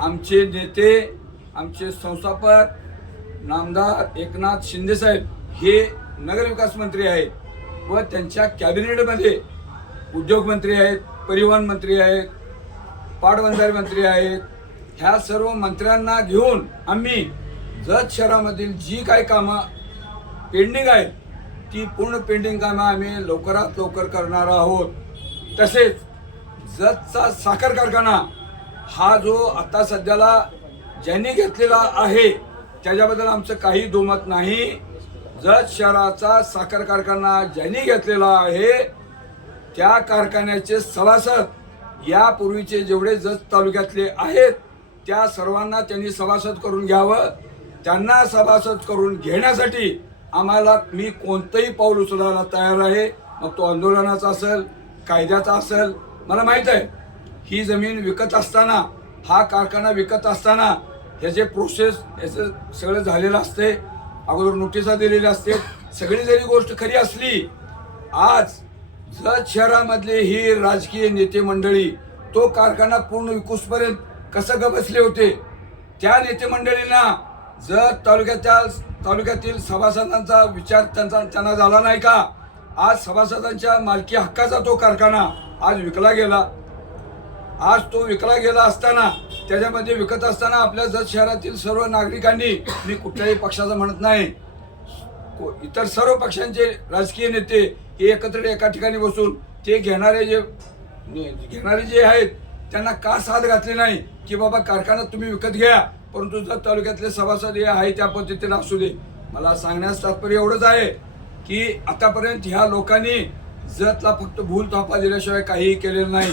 आमचे नेते, आमचे संस्थापक नामदार एकनाथ शिंदे साहेब हे नगरविकास मंत्री आहेत व त्यांच्या कॅबिनेटमध्ये उद्योग मंत्री आहेत, परिवहन मंत्री आहेत, पाटबंधारे मंत्री आहेत. ह्या सर्व मंत्र्यांना घेऊन आम्ही जत शहरामधील जी काही कामं पेंडिंग आहेत ती पूर्ण पेंडिंग कामं आम्ही लवकरात लवकर करणार आहोत. तसेच जतचा साखर कारखाना हा जो आता सध्याला ज्यांनी घेतलेला आहे त्याच्याबद्दल आमचं काही दुमत नाही. जत शहराचा साखर कारखाना ज्यांनी घेतलेला आहे त्या कारखान्याचे सभासद यापूर्वीचे जेवढे जत तालुक्यातले आहेत त्या सर्वांना त्यांनी सभासद करून घ्यावं. त्यांना सभासद करून घेण्यासाठी मी कोणतंही पाऊल उचलायला तयार आहे. मग तो आंदोलनाचा असेल, कायद्याचा असेल. मला माहीत आहे ही जमीन विकत असताना, हा कारखाना विकत असताना ह्याचे प्रोसेस याचं सगळं झालेलं असते, अगोदर नोटिसा दिलेल्या असते. सगळी जरी गोष्ट खरी असली, आज जत शहरामधले ही राजकीय नेते मंडळी तो कारखाना पूर्ण विकूसपर्यंत कसं ग बसले होते. त्या नेते मंडळींना जत तालुक्यातील सभासदांचा विचार त्यांना झाला नाही का? आज सभासदांच्या मालकी हक्काचा तो कारखाना आज विकला गेला. आज तो विकला गेला असताना त्याच्यामध्ये विकत असताना आपल्या जत शहरातील सर्व नागरिकांनी, मी कुठल्याही पक्षाचा म्हणत नाही, इतर सर्व पक्षांचे राजकीय नेते हे एकत्र एका ठिकाणी बसून ते घेणारे जे आहेत त्यांना का साथ घातली नाही की बाबा कारखाना तुम्ही विकत घ्या, परंतु जत तालुक्यातले सभासद हे आहे त्या पद्धतीने असू दे. मला सांगण्यास तात्पर्य एवढंच आहे की आतापर्यंत ह्या लोकांनी जतला फक्त भूल थापा दिल्याशिवाय काहीही केलेलं नाही.